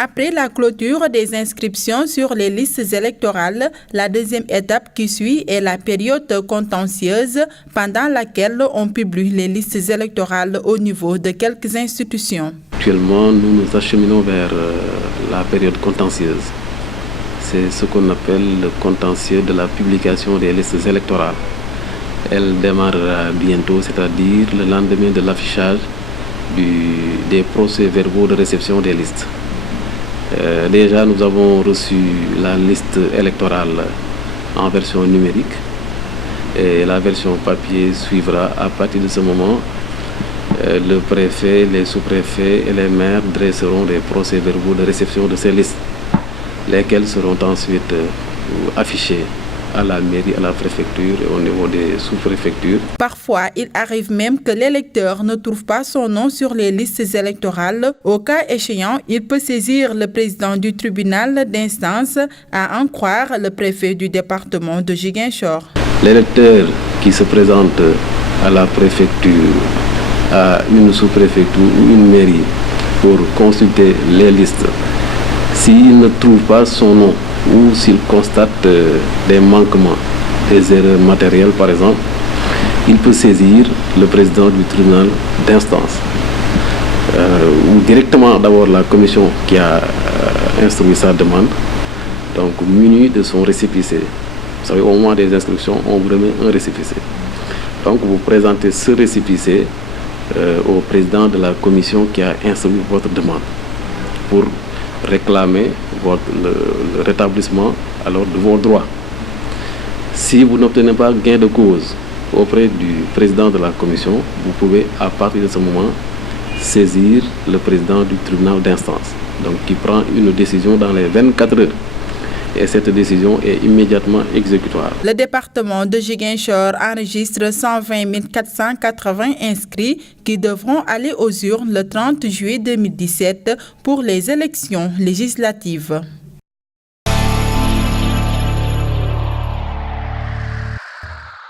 Après la clôture des inscriptions sur les listes électorales, la deuxième étape qui suit est la période contentieuse pendant laquelle on publie les listes électorales au niveau de quelques institutions. Actuellement, nous nous acheminons vers la période contentieuse. C'est ce qu'on appelle le contentieux de la publication des listes électorales. Elle démarrera bientôt, c'est-à-dire le lendemain de l'affichage des procès-verbaux de réception des listes. Déjà, nous avons reçu la liste électorale en version numérique et la version papier suivra. À partir de ce moment, le préfet, les sous-préfets et les maires dresseront des procès-verbaux de réception de ces listes, lesquels seront ensuite affichés à la mairie, à la préfecture et au niveau des sous-préfectures. Parfois, il arrive même que l'électeur ne trouve pas son nom sur les listes électorales. Au cas échéant, il peut saisir le président du tribunal d'instance, à en croire le préfet du département de Ziguinchor. L'électeur qui se présente à la préfecture, à une sous-préfecture ou une mairie pour consulter les listes, s'il ne trouve pas son nom ou s'il constate des manquements, des erreurs matérielles par exemple, il peut saisir le président du tribunal d'instance ou directement d'abord la commission qui a instruit sa demande, donc muni de son récépissé. Vous savez, au moment des instructions, on vous remet un récépissé. Donc vous présentez ce récépissé au président de la commission qui a instruit votre demande pour réclamer le rétablissement alors de vos droits. Si vous n'obtenez pas gain de cause auprès du président de la commission, vous pouvez à partir de ce moment saisir le président du tribunal d'instance, donc qui prend une décision dans les 24 heures. Et cette décision est immédiatement exécutoire. Le département de Ziguinchor enregistre 120 480 inscrits qui devront aller aux urnes le 30 juillet 2017 pour les élections législatives.